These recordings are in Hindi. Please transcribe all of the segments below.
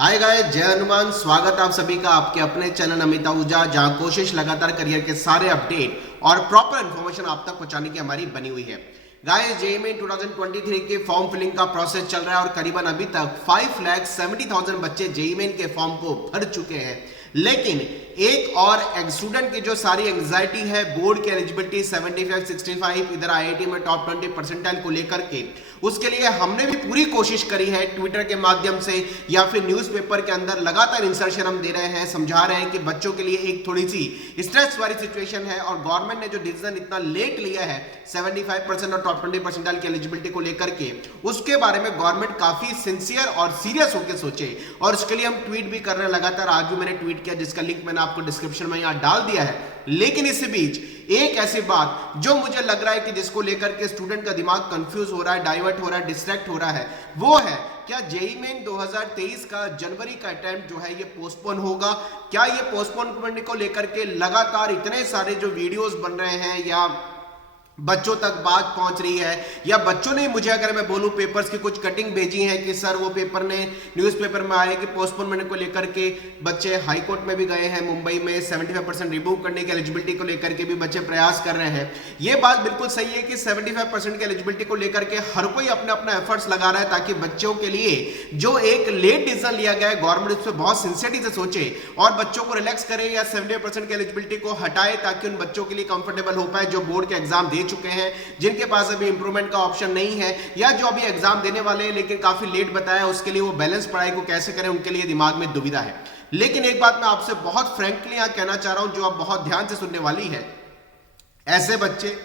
हाय गाइस, जय हनुमान। स्वागत आप सभी का आपके अपने चैनल अमित आहूजा, जहां कोशिश लगातार करियर के सारे अपडेट और प्रॉपर इंफॉर्मेशन आप तक पहुंचाने की हमारी बनी हुई है। गाइस, जेईई मेन 2023 के फॉर्म फिलिंग का प्रोसेस चल रहा है और करीबन अभी तक 5,70,000 बच्चे जेईई मेन के फॉर्म को भर चुके हैं। लेकिन एक और स्टूडेंट की जो सारी एंग्जाइटी है बोर्ड की एलिजिबिलिटी 75, 65 इधर आईआईटी में टॉप 20 परसेंटाइल को लेकर के, उसके लिए हमने भी पूरी कोशिश करी है ट्विटर के माध्यम से या फिर न्यूज़पेपर के अंदर लगातार इंसर्शन हम दे रहे हैं, समझा रहे हैं कि बच्चों के लिए एक थोड़ी सी स्ट्रेस वाली सिचुएशन है और गवर्नमेंट ने जो डिसीजन इतना लेट लिया है 75% और टॉप 20 परसेंटाइल की एलिजिबिलिटी को लेकर के, उसके बारे में गवर्नमेंट काफी सिंसियर और सीरियस होकर सोचे और उसके लिए हम ट्वीट भी कर रहे हैं लगातार। आज भी मैंने ट्वीट किया जिसका लिंक मैंने आपको डिस्क्रिप्शन में यहां डाल दिया है। लेकिन इसी बीच एक ऐसी बात जो मुझे लग रहा है कि जिसको लेकर के स्टूडेंट का दिमाग कंफ्यूज हो रहा है, डाइवर्ट हो रहा है, डिस्ट्रैक्ट हो रहा है, वो है क्या जेईई मेन 2023 का जनवरी का अटेम्प्ट जो है ये पोस्टपोन होगा। क्या ये पोस्टपोन को लेकर के लगातार इतने सारे जो वीडियोस बन रहे हैं या बच्चों तक बात पहुंच रही है, या बच्चों ने मुझे अगर मैं बोलूं पेपर्स की कुछ कटिंग भेजी है कि सर वो पेपर ने न्यूज़पेपर में आया कि पोस्टपोनमेंट को लेकर के बच्चे हाई कोर्ट में भी गए हैं, मुंबई में 75% रिमूव करने की एलिजिबिलिटी को लेकर के भी बच्चे प्रयास कर रहे हैं। ये बात बिल्कुल सही है कि 75% की एलिजिबिलिटी को लेकर के हर कोई अपना अपना एफर्ट्स लगा रहा है ताकि बच्चों के लिए जो एक लेट डिसीजन लिया गया है गवर्नमेंट उस पर बहुत सिंसियरिटी से सोचे और बच्चों को रिलैक्स करे या 70% की एलिजिबिलिटी को हटाए ताकि उन बच्चों के लिए कंफर्टेबल हो पाए जो बोर्ड के एग्जाम दे चुके हैं, जिनके पास अभी इंप्रूवमेंट का ऑप्शन नहीं है या जो अभी एग्जाम देने वाले हैं लेकिन काफी लेट बताया, उसके लिए वो बैलेंस पढ़ाई को कैसे करें उनके लिए दिमाग में दुविधा है। लेकिन एक बात मैं आपसे बहुत फ्रैंकली यहां कहना चाह रहा हूं जो आप बहुत ध्यान से सुनने वाली है, ऐसे बच्चे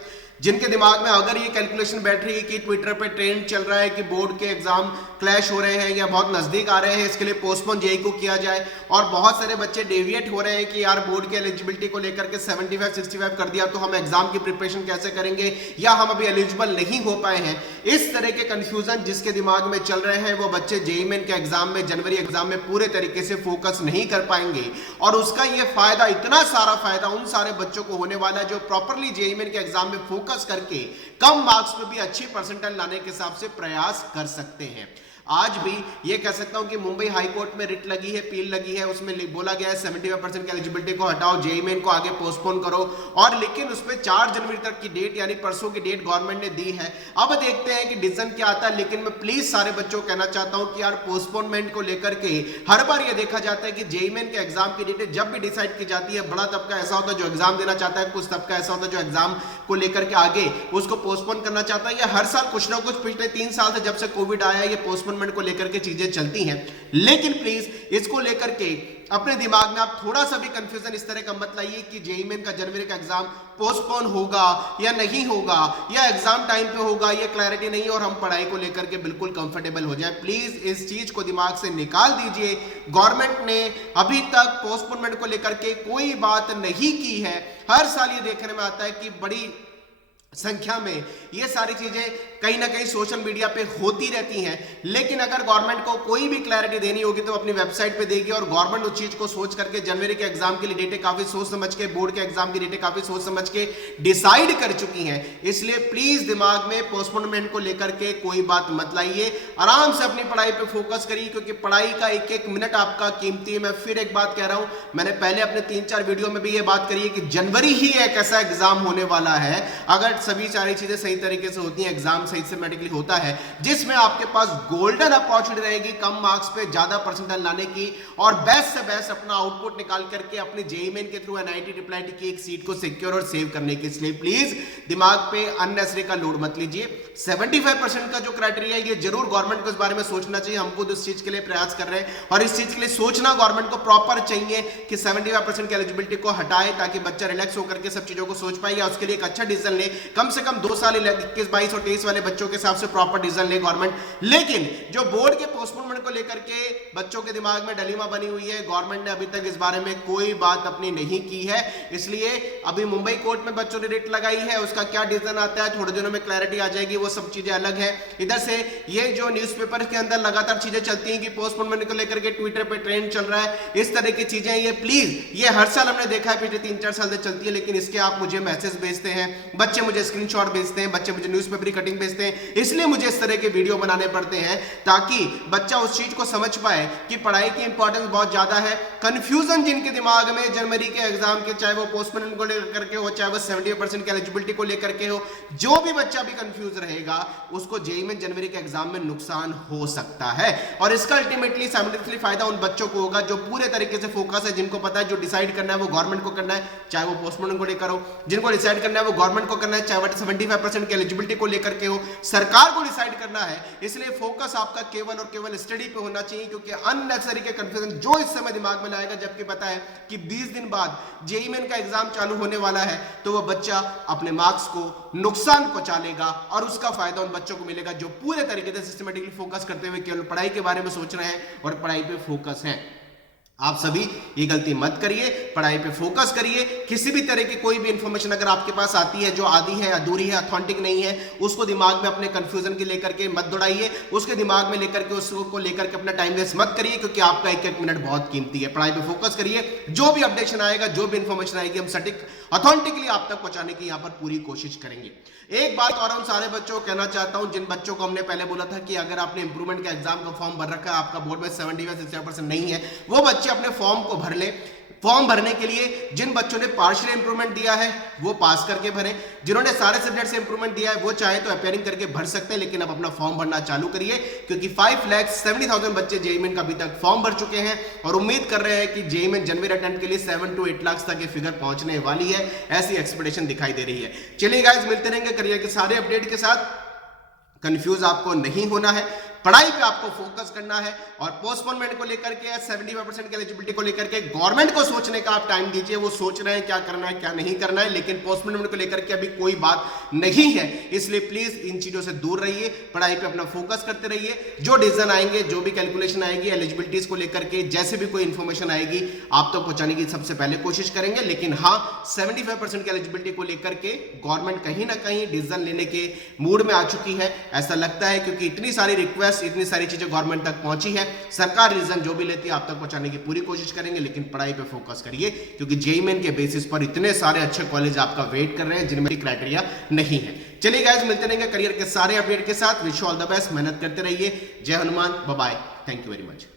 जिनके दिमाग में अगर ये कैलकुलेशन बैठ रही है कि ट्विटर पे ट्रेंड चल रहा है कि बोर्ड के एग्जाम क्लैश हो रहे हैं या बहुत नजदीक आ रहे हैं, इसके लिए पोस्टपोन जेईई को किया जाए, और बहुत सारे बच्चे डेविएट हो रहे हैं कि यार बोर्ड के एलिजिबिलिटी को लेकर के 75, 65 कर दिया तो हम एग्जाम की प्रिपरेशन कैसे करेंगे या हम अभी एलिजिबल नहीं हो पाए हैं। इस तरह के कंफ्यूजन जिसके दिमाग में चल रहे हैं वो बच्चे जेईई मेन के एग्जाम में, जनवरी एग्जाम में पूरे तरीके से फोकस नहीं कर पाएंगे और उसका ये फायदा, इतना सारा फायदा उन सारे बच्चों को होने वाला है जो प्रॉपरली जेईई मेन के एग्जाम में फोकस करके कम मार्क्स पे भी अच्छी परसेंटाइल लाने के हिसाब से प्रयास कर सकते हैं। आज भी ये कह सकता हूं कि मुंबई हाई कोर्ट में रिट लगी है, अपील लगी है, उसमें बोला गया है 75% की एलिजिबिलिटी को हटाओ, जेईई मेन को आगे पोस्टपोन करो, और लेकिन उसमें 4 जनवरी तक की डेट यानी परसों की डेट गवर्नमेंट ने दी है। अब देखते हैं कि डिसीजन क्या आता है। लेकिन मैं प्लीज सारे बच्चों को कहना चाहता हूं कि यार पोस्टपोनमेंट को लेकर के हर बार यह देखा जाता है कि जेईई मेन के एग्जाम की डेट जब भी डिसाइड की जाती है, बड़ा तबका ऐसा होता है जो एग्जाम देना चाहता है, कुछ तबका ऐसा होता है जो एग्जाम को लेकर के आगे उसको पोस्टपोन करना चाहता है। या हर साल कुछ ना कुछ पिछले 3 साल से जब से कोविड आया ये पोस्टपोनमेंट को लेकर के चीजें चलती हैं। लेकिन प्लीज इसको लेकर के अपने दिमाग में आप थोड़ा सा भी कंफ्यूजन इस तरह का मत लाइए कि जेईई मेन का जनवरी का एग्जाम पोस्टपोन होगा या नहीं होगा या एग्जाम टाइम पे होगा, ये क्लैरिटी नहीं है और हम पढ़ाई को लेकर के बिल्कुल कंफर्टेबल हो जाए। प्लीज इस चीज को दिमाग से निकाल दीजिए। गवर्नमेंट ने अभी तक पोस्टपोनमेंट को लेकर के कोई बात नहीं की है। हर साल ये देखने में आता है कि बड़ी संख्या में ये सारी चीजें कहीं ना कहीं सोशल मीडिया पे होती रहती हैं, लेकिन अगर गवर्नमेंट को कोई भी क्लैरिटी देनी होगी तो अपनी वेबसाइट पे देगी और गवर्नमेंट उस चीज को सोच करके जनवरी के एग्जाम के लिए डेटें काफी सोच समझ के, बोर्ड के एग्जाम की डेटें काफी सोच समझ के डिसाइड कर चुकी हैं। इसलिए प्लीज दिमाग में पोस्टपोनमेंट को लेकर के कोई बात मत लाइए, आराम से अपनी पढ़ाई पे फोकस करिए क्योंकि पढ़ाई का एक एक मिनट आपका कीमती है। मैं फिर एक बात कह रहा हूं, मैंने पहले अपने 3-4 वीडियो में भी ये बात करी है कि जनवरी ही एक ऐसा एग्जाम होने वाला है, अगर सभी सारी चीजें सही तरीके से होती हैं, एग्जाम सही सिस्टमैटिकली होता है, जिसमें आपके पास गोल्डन अपॉर्चुनिटी रहेगी कम मार्क्स पे ज्यादा परसेंटाइल लाने की और बेस्ट से बेस्ट अपना आउटपुट निकाल करके अपने जेईई मेन के थ्रू एनआईटी ट्रिपल आईटी की एक सीट को सिक्योर और सेव करने के। इसलिए प्लीज दिमाग पे अननेसेसरी का लोड मत लीजिए। 75% का जो क्राइटेरिया है ये जरूर गवर्नमेंट को इस बारे में सोचना चाहिए। हम खुद इस चीज के लिए प्रयास कर रहे हैं और इस चीज के लिए सोचना गवर्नमेंट को प्रॉपर चाहिए कि 75% की एलिजिबिलिटी को हटाए ताकि बच्चा रिलैक्स होकर के सब चीजों को सोच पाए या उसके लिए एक अच्छा डिसीजन ले। कम से कम 2 साल 21, 22 और 23 वाले बच्चों के हिसाब से प्रॉपर डिसीजन ले गवर्नमेंट। लेकिन जो बोर्ड के पोस्टपोनमेंट को लेकर के बच्चों के दिमाग में डलीमा बनी हुई है, गवर्नमेंट ने अभी तक इस बारे में कोई बात अपनी नहीं की है। इसलिए अभी मुंबई कोर्ट में बच्चों ने रेट लगाई है, उसका क्या डिसीजन आता है थोड़े दिनों में क्लैरिटी आ जाएगी, वो सब चीजें अलग है। इधर से ये जो न्यूज़पेपर के अंदर लगातार चीजें चलती हैं कि पोस्टपोनमेंट को लेकर के ट्विटर पे ट्रेंड चल रहा है, इस तरह की चीजें, ये प्लीज ये हर साल हमने देखा है पिछले 3-4 साल से चलती है, लेकिन इसके आप मुझे मैसेज भेजते हैं, बच्चे मुझे मुझे स्क्रीनशॉट भेजते हैं, बच्चे मुझे न्यूज़पेपर की कटिंग भेजते हैं, इसलिए मुझे इस तरह के वीडियो बनाने पड़ते हैं ताकि बच्चा उस चीज को समझ पाए कि पढ़ाई की इंपॉर्टेंस बहुत ज्यादा है। कंफ्यूजन जिनके दिमाग में जनवरी के एग्जाम के, चाहे वो पोस्टपोन को लेकर के हो, चाहे वो 70% की एलिजिबिलिटी को लेकर के हो, जो भी बच्चा भी कंफ्यूज रहेगा उसको जेईई में जनवरी के एग्जाम में नुकसान हो सकता है। और इसका अल्टीमेटली साइमल्टेनियसली फायदा उन बच्चों को होगा जो पूरे तरीके से फोकस है, जिनको पता है जो डिसाइड करना है वो गवर्नमेंट को करना है, चाहे वो पोस्टपोन को लेकर हो, जिनको डिसाइड करना है वो गवर्नमेंट को करना है, चाहे वो 75% की एलिजिबिलिटी को लेकर के हो, सरकार को डिसाइड करना है। इसलिए फोकस आपका केवल और केवल स्टडी पे होना चाहिए, क्योंकि अननेसेसरी के कंफ्यूजन जो इस समय दिमाग में लाएगा, जबकि पता है कि 20 दिन बाद जेईई मेन का एग्जाम चालू होने वाला है, तो वह बच्चा अपने मार्क्स को नुकसान पहुंचा लेगा और उसका फायदा उन बच्चों को मिलेगा जो पूरे तरीके से सिस्टमेटिकली फोकस करते हुए केवल पढ़ाई के बारे में सोच रहे हैं और पढ़ाई पे फोकस है। आप सभी ये गलती मत करिए, पढ़ाई पे फोकस करिए। किसी भी तरह की कोई भी इंफॉर्मेशन अगर आपके पास आती है जो आधी है, अधूरी है, ऑथेंटिक नहीं है, उसको दिमाग में अपने कंफ्यूजन के लेकर के मत दौड़ाइए, उसके दिमाग में लेकर के उसको लेकर के अपना टाइम वेस्ट मत करिए, क्योंकि आपका एक एक मिनट बहुत कीमती है। पढ़ाई पे फोकस करिए, जो भी अपडेशन आएगा, जो भी इंफॉर्मेशन आएगी, हम सटीक ऑथेंटिकली आप तक पहुंचाने की यहाँ पर पूरी कोशिश करेंगे। एक बात और उन सारे बच्चों को कहना चाहता हूं जिन बच्चों को हमने पहले बोला था कि अगर आपने इंप्रूवमेंट का एग्जाम का फॉर्म भर रखा है, आपका बोर्ड में 75-67% नहीं है, वो बच्चे अपने फॉर्म को भर ले। फॉर्म भरने के लिए जिन बच्चों ने पार्शियल इंप्रूवमेंट दिया है वो पास करके भरें, जिन्होंने सारे सब्जेक्ट से इंप्रूवमेंट दिया है वो चाहे तो अपीयरिंग करके भर सकते हैं, लेकिन अब अपना फॉर्म भरना चालू करिए, क्योंकि 5,70,000 बच्चे जेईई मेन का अभी तक फॉर्म भर चुके हैं और उम्मीद कर रहे हैं कि जेईई मेन जनवरी अटेम्प्ट के लिए 7 to 8 लाख तक ये फिगर पहुंचने वाली है, ऐसी एक्सपेक्टेशन दिखाई दे रही है। चलिए गाइस, मिलते रहेंगे करियर के सारे अपडेट के साथ। कंफ्यूज आपको नहीं होना है, पढ़ाई पे आपको फोकस करना है और पोस्टपोनमेंट को लेकर के 75% की एलिजिबिलिटी को लेकर के गवर्नमेंट को सोचने का आप टाइम दीजिए। वो सोच रहे हैं क्या करना है क्या नहीं करना है, लेकिन पोस्टपोनमेंट को लेकर के अभी कोई बात नहीं है। इसलिए प्लीज इन चीजों से दूर रहिए, पढ़ाई पे अपना फोकस करते रहिए। जो डिसीजन आएंगे, जो भी कैलकुलेशन आएगी एलिजिबिलिटीज को लेकर के, जैसे भी कोई इंफॉर्मेशन आएगी आप तक पहुंचाने की सबसे पहले कोशिश करेंगे। लेकिन हाँ, 75% की एलिजिबिलिटी को लेकर के गवर्नमेंट कहीं ना कहीं डिसीजन लेने के मूड में आ चुकी है, ऐसा लगता है, क्योंकि इतनी सारी रिक्वेस्ट, इतनी सारी चीजें गवर्नमेंट तक पहुंची है। सरकार रीजन जो भी लेती है आप तक पहुंचाने की पूरी कोशिश करेंगे, लेकिन पढ़ाई पे फोकस करिए, क्योंकि जेईई मेन के बेसिस पर इतने सारे अच्छे कॉलेज आपका वेट कर रहे हैं जिनमें क्राइटेरिया नहीं है। चलिए गाइस, मिलते रहेंगे करियर के सारे अपडेट के साथ। Wish you all the best, मेहनत करते रहिए। जय Hanuman, bye bye, thank you very much.